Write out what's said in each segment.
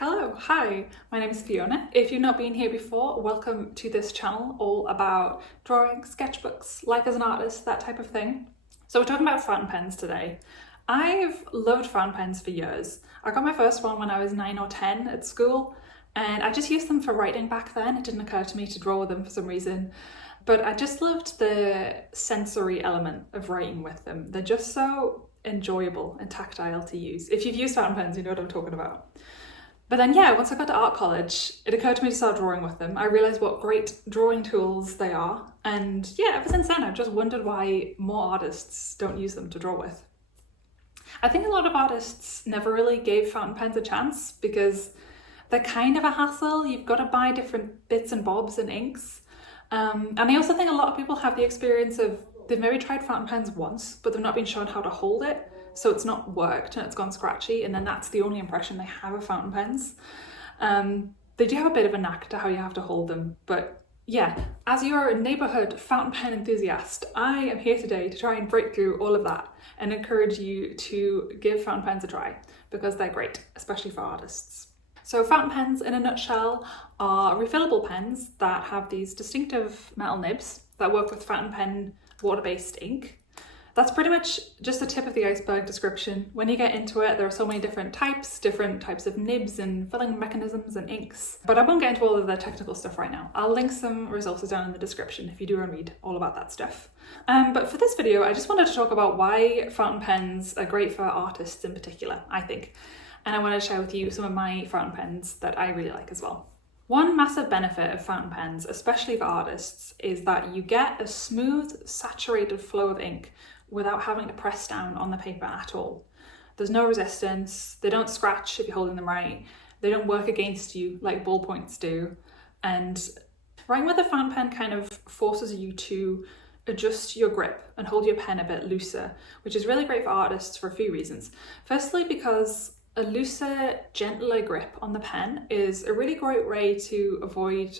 Hello, hi, my name is Fiona. If you've not been here before, welcome to this channel all about drawing, sketchbooks, life as an artist, that type of thing. So we're talking about fountain pens today. I've loved fountain pens for years. I got my first one when I was 9 or 10 at school, and I just used them for writing back then. It didn't occur to me to draw with them for some reason. But I just loved the sensory element of writing with them. They're just so enjoyable and tactile to use. If you've used fountain pens, you know what I'm talking about. But then once I got to art college, it occurred to me to start drawing with them. I realised what great drawing tools they are. And ever since then, I've just wondered why more artists don't use them to draw with. I think a lot of artists never really gave fountain pens a chance because they're kind of a hassle. You've got to buy different bits and bobs and inks. And I also think a lot of people have the experience of they've maybe tried fountain pens once, but they've not been shown how to hold it. So it's not worked and it's gone scratchy, and then that's the only impression they have of fountain pens. They do have a bit of a knack to how you have to hold them, but as your neighbourhood fountain pen enthusiast, I am here today to try and break through all of that and encourage you to give fountain pens a try because they're great, especially for artists. So fountain pens in a nutshell are refillable pens that have these distinctive metal nibs that work with fountain pen water-based ink. That's pretty much just the tip of the iceberg description. When you get into it, there are so many different types of nibs and filling mechanisms and inks. But I won't get into all of the technical stuff right now. I'll link some resources down in the description if you do want to read all about that stuff. But for this video, I just wanted to talk about why fountain pens are great for artists in particular, I think. And I wanted to share with you some of my fountain pens that I really like as well. One massive benefit of fountain pens, especially for artists, is that you get a smooth, saturated flow of ink without having to press down on the paper at all. There's no resistance, they don't scratch if you're holding them right, they don't work against you like ballpoints do, and writing with a fountain pen kind of forces you to adjust your grip and hold your pen a bit looser, which is really great for artists for a few reasons. Firstly, because a looser, gentler grip on the pen is a really great way to avoid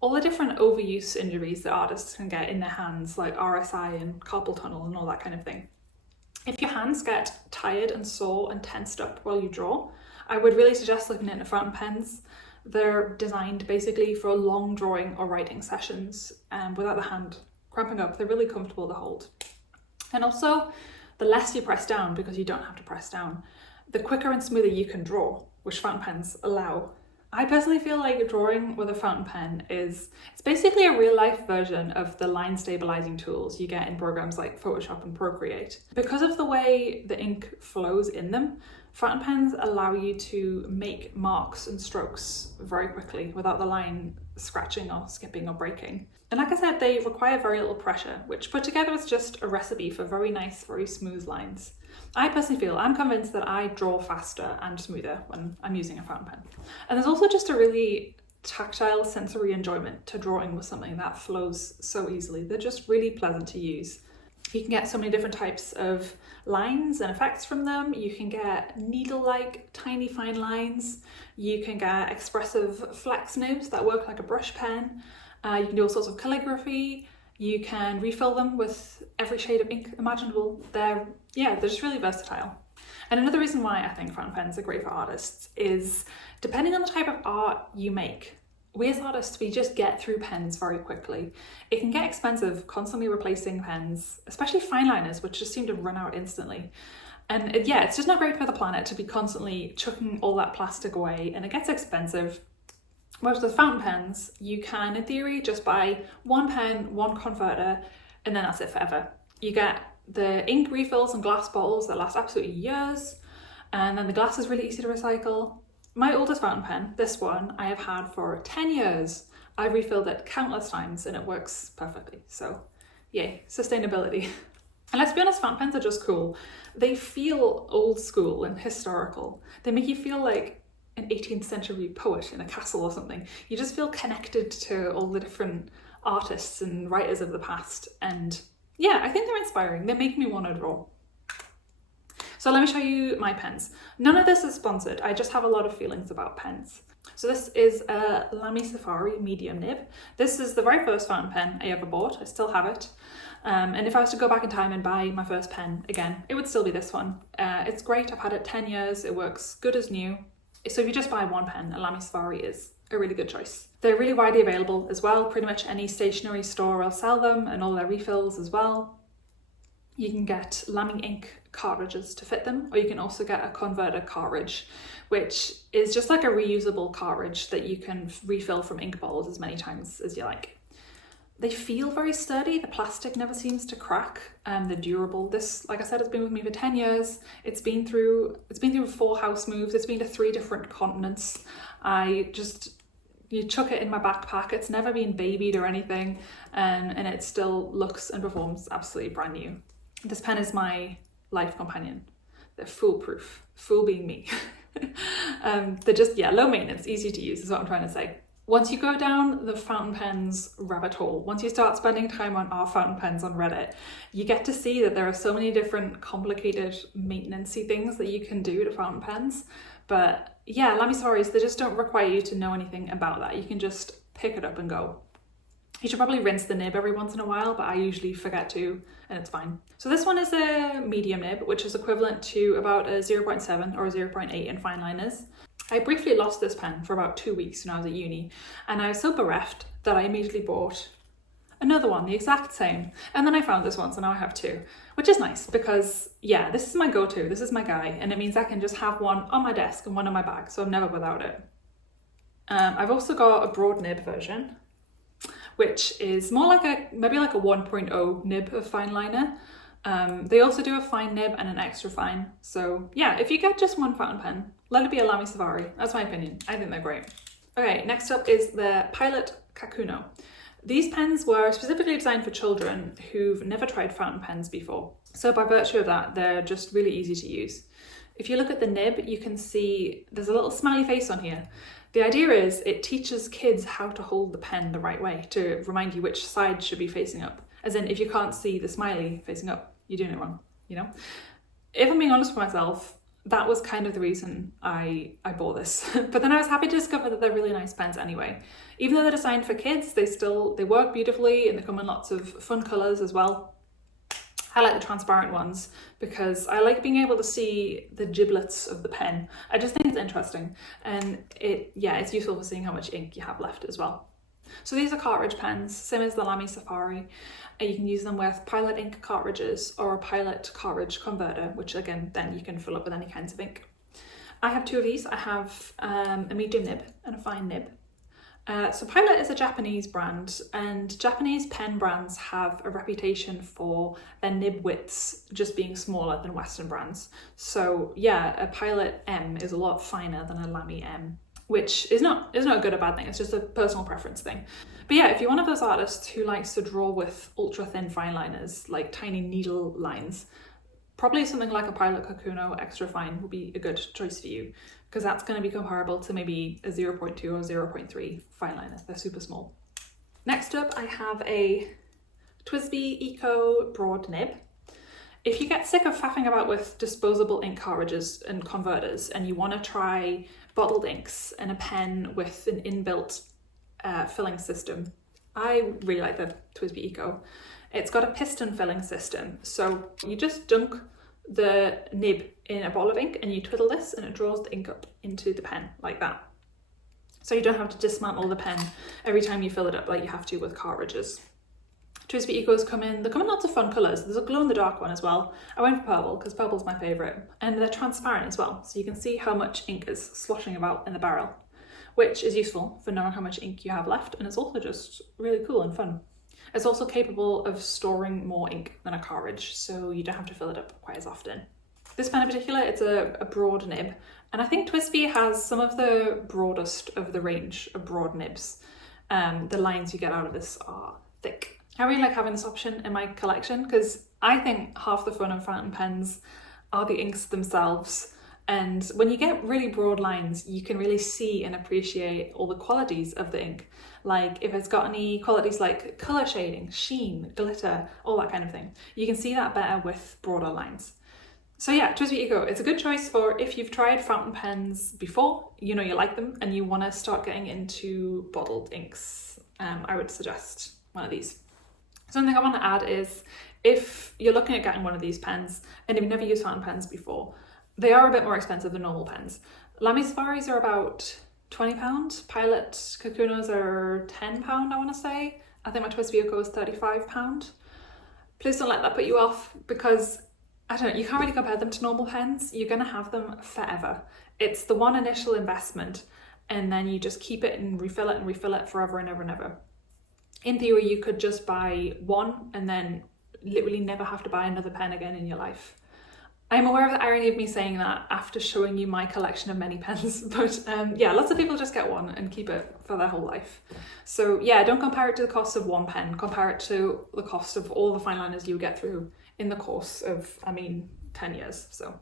all the different overuse injuries that artists can get in their hands, like RSI and carpal tunnel and all that kind of thing. If your hands get tired and sore and tensed up while you draw, I would really suggest looking into fountain pens. They're designed basically for long drawing or writing sessions without the hand cramping up. They're really comfortable to hold. And also, the less you press down, because you don't have to press down, the quicker and smoother you can draw, which fountain pens allow. I personally feel like drawing with a fountain pen it's basically a real life version of the line stabilizing tools you get in programs like Photoshop and Procreate. Because of the way the ink flows in them, fountain pens allow you to make marks and strokes very quickly without the line scratching or skipping or breaking. And like I said, they require very little pressure, which put together is just a recipe for very nice, very smooth lines. I'm convinced that I draw faster and smoother when I'm using a fountain pen. And there's also just a really tactile sensory enjoyment to drawing with something that flows so easily. They're just really pleasant to use. You can get so many different types of lines and effects from them. You can get needle-like tiny fine lines. You can get expressive flex nibs that work like a brush pen. You can do all sorts of calligraphy. You can refill them with every shade of ink imaginable. They're just really versatile. And another reason why I think fountain pens are great for artists is depending on the type of art you make, we as artists, we just get through pens very quickly. It can get expensive constantly replacing pens, especially fine liners, which just seem to run out instantly. And it's just not great for the planet to be constantly chucking all that plastic away, and it gets expensive. Whereas with fountain pens, you can, in theory, just buy one pen, one converter, and then that's it forever. You get the ink refills and glass bottles that last absolutely years, and then the glass is really easy to recycle. My oldest fountain pen, this one, I have had for 10 years. I've refilled it countless times and it works perfectly. So yay, sustainability. And let's be honest, fountain pens are just cool. They feel old school and historical. They make you feel like an 18th century poet in a castle or something. You just feel connected to all the different artists and writers of the past. And I think they're inspiring. They make me want to draw. So let me show you my pens. None of this is sponsored. I just have a lot of feelings about pens. So this is a Lami Safari medium nib. This is the very first fountain pen I ever bought. I still have it. And if I was to go back in time and buy my first pen again, it would still be this one. It's great. I've had it 10 years. It works good as new. So if you just buy one pen, a Lami Safari is a really good choice. They're really widely available as well. Pretty much any stationery store will sell them, and all their refills as well. You can get Lamy ink cartridges to fit them, or you can also get a converter cartridge, which is just like a reusable cartridge that you can refill from ink bottles as many times as you like. They feel very sturdy. The plastic never seems to crack, and they're durable. This, like I said, has been with me for 10 years. It's been through 4 house moves. It's been to 3 different continents. You chuck it in my backpack. It's never been babied or anything, and it still looks and performs absolutely brand new. This pen is my life companion. They're foolproof, fool being me. They're just, low maintenance, easy to use is what I'm trying to say. Once you go down the fountain pens rabbit hole, once you start spending time on our fountain pens on Reddit, you get to see that there are so many different complicated maintenance-y things that you can do to fountain pens. But yeah, Lami Safaris, they just don't require you to know anything about that. You can just pick it up and go. You should probably rinse the nib every once in a while, but I usually forget to, and it's fine. So this one is a medium nib, which is equivalent to about a 0.7 or a 0.8 in fine liners. I briefly lost this pen for about 2 weeks when I was at uni, and I was so bereft that I immediately bought another one, the exact same. And then I found this one, so now I have 2, which is nice because, yeah, this is my go-to, this is my guy, and it means I can just have one on my desk and one in my bag, so I'm never without it. I've also got a broad nib version, which is more like maybe like a 1.0 nib of fine liner. They also do a fine nib and an extra fine. So yeah, if you get just one fountain pen, let it be a Lami Safari. That's my opinion. I think they're great. Okay, next up is the Pilot Kakuno. These pens were specifically designed for children who've never tried fountain pens before. So by virtue of that, they're just really easy to use. If you look at the nib, you can see there's a little smiley face on here. The idea is it teaches kids how to hold the pen the right way to remind you which side should be facing up. As in, if you can't see the smiley facing up, you're doing it wrong, you know? If I'm being honest with myself, that was kind of the reason I bought this. But then I was happy to discover that they're really nice pens anyway. Even though they're designed for kids, they work beautifully and they come in lots of fun colours as well. I like the transparent ones because I like being able to see the giblets of the pen. I just think it's interesting, and it's useful for seeing how much ink you have left as well. So these are cartridge pens, same as the Lami Safari. You can use them with Pilot ink cartridges or a Pilot cartridge converter, which again, then you can fill up with any kinds of ink. I have 2 of these. I have a medium nib and a fine nib. So Pilot is a Japanese brand, and Japanese pen brands have a reputation for their nib widths just being smaller than Western brands. So yeah, a Pilot M is a lot finer than a Lamy M, which is not a good or bad thing, it's just a personal preference thing. But yeah, if you're one of those artists who likes to draw with ultra thin fine liners, like tiny needle lines, probably something like a Pilot Kakuno extra fine will be a good choice for you, because that's going to be comparable to maybe a 0.2 or 0.3 fine liner. They're super small. Next up, I have a Twisby Eco broad nib. If you get sick of faffing about with disposable ink cartridges and converters and you want to try bottled inks and a pen with an inbuilt filling system, I really like the Twisby Eco. It's got a piston filling system, so you just dunk the nib in a bottle of ink and you twiddle this and it draws the ink up into the pen like that. So you don't have to dismantle the pen every time you fill it up like you have to with cartridges. Twisby Ecos come in lots of fun colours. There's a glow-in-the-dark one as well. I went for purple because purple's my favourite. And they're transparent as well, so you can see how much ink is sloshing about in the barrel, which is useful for knowing how much ink you have left, and it's also just really cool and fun. It's also capable of storing more ink than a cartridge, so you don't have to fill it up quite as often. This pen in particular, it's a broad nib, and I think Twisby has some of the broadest of the range of broad nibs. The lines you get out of this are thick. I really like having this option in my collection because I think half the fun of fountain pens are the inks themselves. And when you get really broad lines, you can really see and appreciate all the qualities of the ink. Like if it's got any qualities like colour shading, sheen, glitter, all that kind of thing. You can see that better with broader lines. So yeah, Twisby Eco, it's a good choice for if you've tried fountain pens before, you know you like them, and you want to start getting into bottled inks. I would suggest one of these. Something I want to add is if you're looking at getting one of these pens and you've never used fountain pens before, they are a bit more expensive than normal pens. Lami Safaris are about £20. Pilot Kakunos are £10, I want to say. I think my Twisby Eco is £35. Please don't let that put you off, because I don't know, you can't really compare them to normal pens. You're going to have them forever. It's the one initial investment, and then you just keep it and refill it forever and ever and ever. In theory, you could just buy one and then literally never have to buy another pen again in your life. I'm aware of the irony of me saying that after showing you my collection of many pens, but yeah, lots of people just get one and keep it for their whole life. So yeah, don't compare it to the cost of one pen, compare it to the cost of all the fine liners you get through in the course of, 10 years. So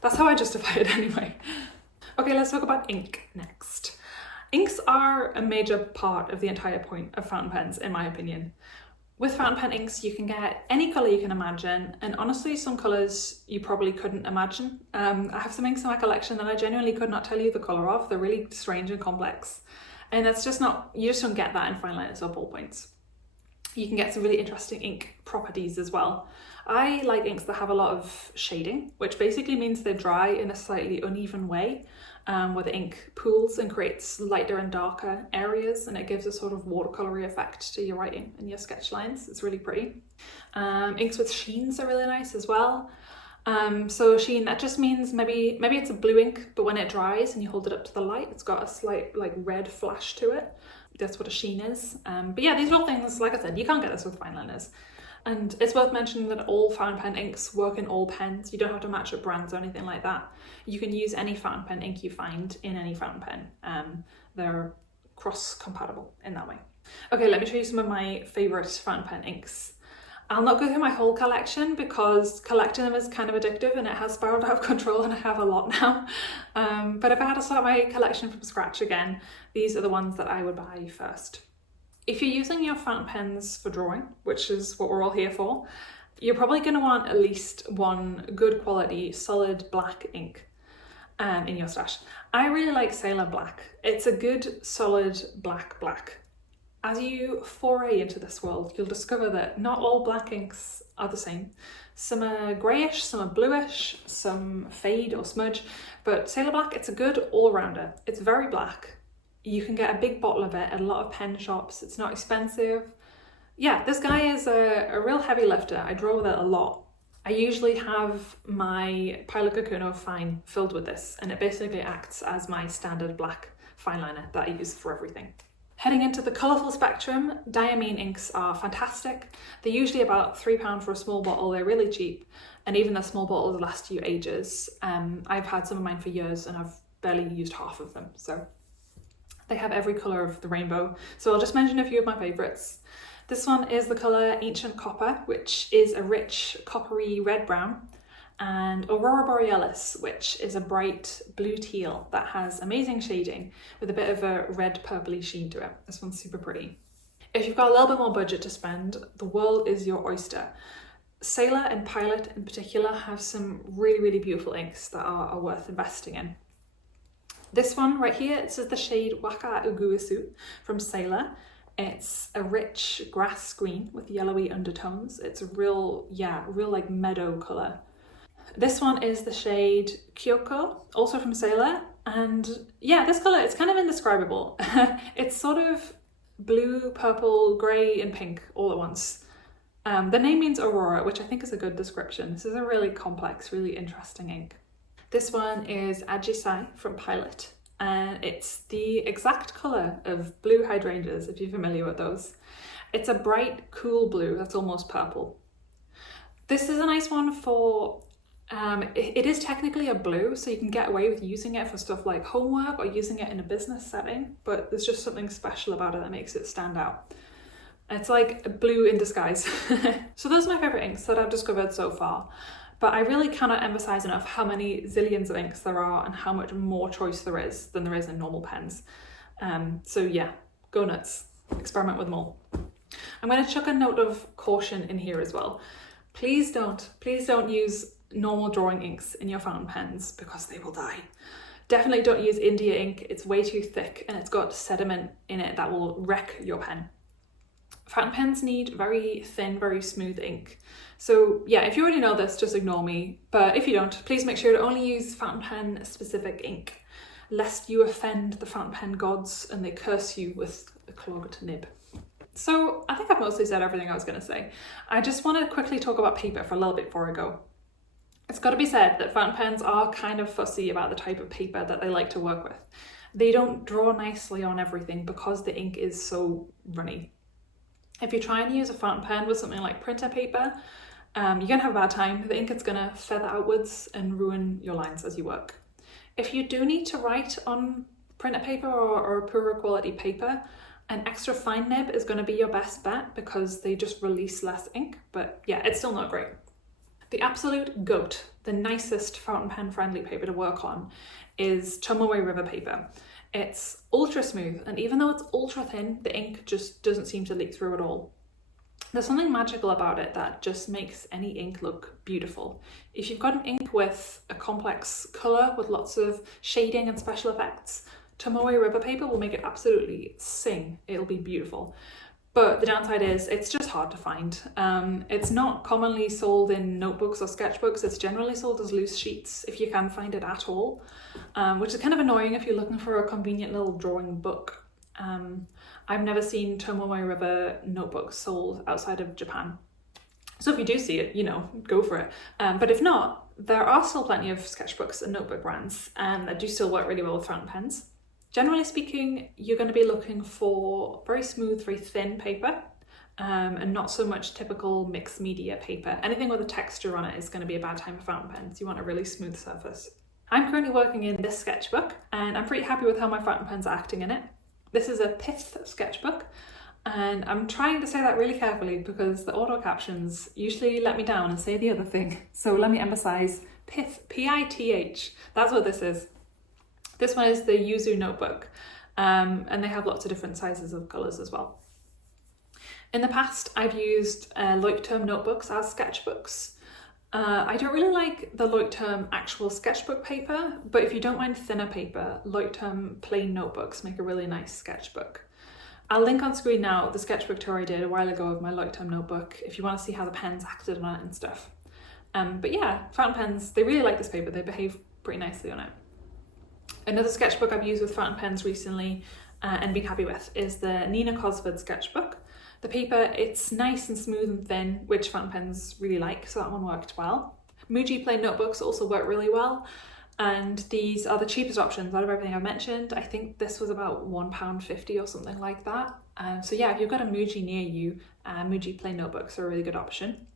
that's how I justify it anyway. Okay, let's talk about ink next. Inks are a major part of the entire point of fountain pens, in my opinion. With fountain pen inks, you can get any colour you can imagine, and honestly, some colours you probably couldn't imagine. I have some inks in my collection that I genuinely could not tell you the colour of. They're really strange and complex, and it's just not, you just don't get that in fine liners or ballpoints. You can get some really interesting ink properties as well. I like inks that have a lot of shading, which basically means they dry in a slightly uneven way, where the ink pools and creates lighter and darker areas, and it gives a sort of watercolory effect to your writing and your sketch lines. It's really pretty. Inks with sheens are really nice as well. So sheen, that just means maybe it's a blue ink, but when it dries and you hold it up to the light, it's got a slight like red flash to it. That's what a sheen is. But yeah, these are all things, like I said, you can't get this with fine liners. And it's worth mentioning that all fountain pen inks work in all pens. You don't have to match up brands or anything like that. You can use any fountain pen ink you find in any fountain pen. They're cross-compatible in that way. Okay, let me show you some of my favourite fountain pen inks. I'll not go through my whole collection because collecting them is kind of addictive and it has spiraled out of control, and I have a lot now. But if I had to start my collection from scratch again, these are the ones that I would buy first. If you're using your fountain pens for drawing, which is what we're all here for, you're probably going to want at least one good quality solid black ink in your stash. I really like Sailor Black. It's a good solid black. As you foray into this world, you'll discover that not all black inks are the same. Some are greyish, some are bluish, some fade or smudge, but Sailor Black, it's a good all-rounder. It's very black. You can get a big bottle of it at a lot of pen shops. It's not expensive. Yeah, this guy is a real heavy lifter. I draw with it a lot. I usually have my Pilot Kakuno fine filled with this, and it basically acts as my standard black fine liner that I use for everything. Heading into the colourful spectrum, Diamine inks are fantastic. They're usually about £3 for a small bottle. They're really cheap, and even the small bottles last you ages. I've had some of mine for years and I've barely used half of them, so they have every colour of the rainbow. So I'll just mention a few of my favourites. This one is the colour Ancient Copper, which is a rich coppery red-brown, and Aurora Borealis, which is a bright blue teal that has amazing shading with a bit of a red purpley sheen to it. This one's super pretty. If you've got a little bit more budget to spend, the world is your oyster. Sailor and Pilot in particular have some really beautiful inks that are worth investing in. This one right here, this is the shade Waka Uguisu from Sailor. It's a rich grass green with yellowy undertones. It's a real like meadow colour. This one is the shade Kyokkou, also from Sailor. And yeah, this colour, it's kind of indescribable. It's sort of blue, purple, grey and pink all at once. The name means aurora, which I think is a good description. This is a really complex, really interesting ink. This one is Ajisai from Pilot, and it's the exact colour of blue hydrangeas, if you're familiar with those. It's a bright, cool blue that's almost purple. This is a nice one for, it is technically a blue, so you can get away with using it for stuff like homework or using it in a business setting, but there's just something special about it that makes it stand out. It's like a blue in disguise. So those are my favourite inks that I've discovered so far. But I really cannot emphasize enough how many zillions of inks there are and how much more choice there is than there is in normal pens. So yeah, go nuts, experiment with them all. I'm going to chuck a note of caution in here as well. Please don't use normal drawing inks in your fountain pens because they will die. Definitely don't use India ink. It's way too thick and it's got sediment in it that will wreck your pen. Fountain pens need very thin, very smooth ink. So yeah, if you already know this, just ignore me. But if you don't, please make sure to only use fountain pen specific ink. lest you offend the fountain pen gods and they curse you with a clogged nib. So I think I've mostly said everything I was going to say. I just want to quickly talk about paper for a little bit before I go. It's got to be said that fountain pens are kind of fussy about the type of paper that they like to work with. They don't draw nicely on everything because the ink is so runny. If you're trying to use a fountain pen with something like printer paper, you're going to have a bad time. The ink is going to feather outwards and ruin your lines as you work. If you do need to write on printer paper or poorer quality paper, an extra fine nib is going to be your best bet because they just release less ink, but yeah, it's still not great. The absolute goat, the nicest fountain pen friendly paper to work on is Tomoe river paper. It's ultra smooth, and even though it's ultra thin, the ink just doesn't seem to leak through at all. There's something magical about it that just makes any ink look beautiful. If you've got an ink with a complex colour with lots of shading and special effects, Tomoe river paper will make it absolutely sing. It'll be beautiful. But the downside is it's just hard to find. It's not commonly sold in notebooks or sketchbooks. It's generally sold as loose sheets if you can find it at all, which is kind of annoying if you're looking for a convenient little drawing book. I've never seen Tomoe river notebooks sold outside of Japan. So if you do see it, you know, go for it. But if not, there are still plenty of sketchbooks and notebook brands that do still work really well with fountain pens. Generally speaking, you're going to be looking for very smooth, very thin paper, and not so much typical mixed media paper. Anything with a texture on it is going to be a bad time for fountain pens. You want a really smooth surface. I'm currently working in this sketchbook, and I'm pretty happy with how my fountain pens are acting in it. This is a Pith sketchbook, and I'm trying to say that really carefully because the auto captions usually let me down and say the other thing. So let me emphasize Pith, P-I-T-H. That's what this is. This one is the uguisu notebook, and they have lots of different sizes of colours as well. In the past, I've used Leuchtturm notebooks as sketchbooks. I don't really like the Leuchtturm actual sketchbook paper, but if you don't mind thinner paper, Leuchtturm plain notebooks make a really nice sketchbook. I'll link on screen now the sketchbook tour I did a while ago of my Leuchtturm notebook if you want to see how the pens acted on it and stuff. But yeah, fountain pens, they really like this paper. They behave pretty nicely on it. Another sketchbook I've used with fountain pens recently and been happy with is the Nina Cosford sketchbook. The paper, it's nice and smooth and thin, which fountain pens really like, so that one worked well. Muji plain notebooks also work really well, and these are the cheapest options out of everything I've mentioned. I think this was about £1.50 or something like that. So yeah, if you've got a Muji near you, Muji plain notebooks are a really good option.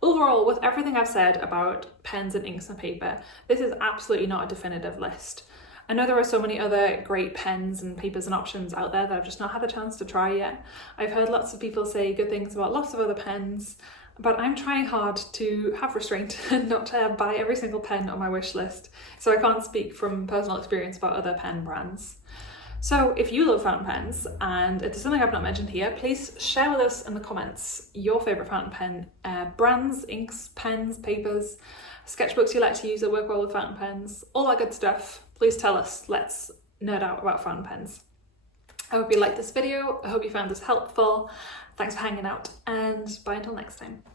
Overall, with everything I've said about pens and inks and paper, this is absolutely not a definitive list. I know there are so many other great pens and papers and options out there that I've just not had the chance to try yet. I've heard lots of people say good things about lots of other pens, but I'm trying hard to have restraint and not to buy every single pen on my wish list, so I can't speak from personal experience about other pen brands. So if you love fountain pens and it's something I've not mentioned here, please share with us in the comments your favourite fountain pen brands, inks, pens, papers, sketchbooks you like to use that work well with fountain pens, all that good stuff. Please tell us. Let's nerd out about fountain pens. I hope you liked this video. I hope you found this helpful. Thanks for hanging out, and bye until next time.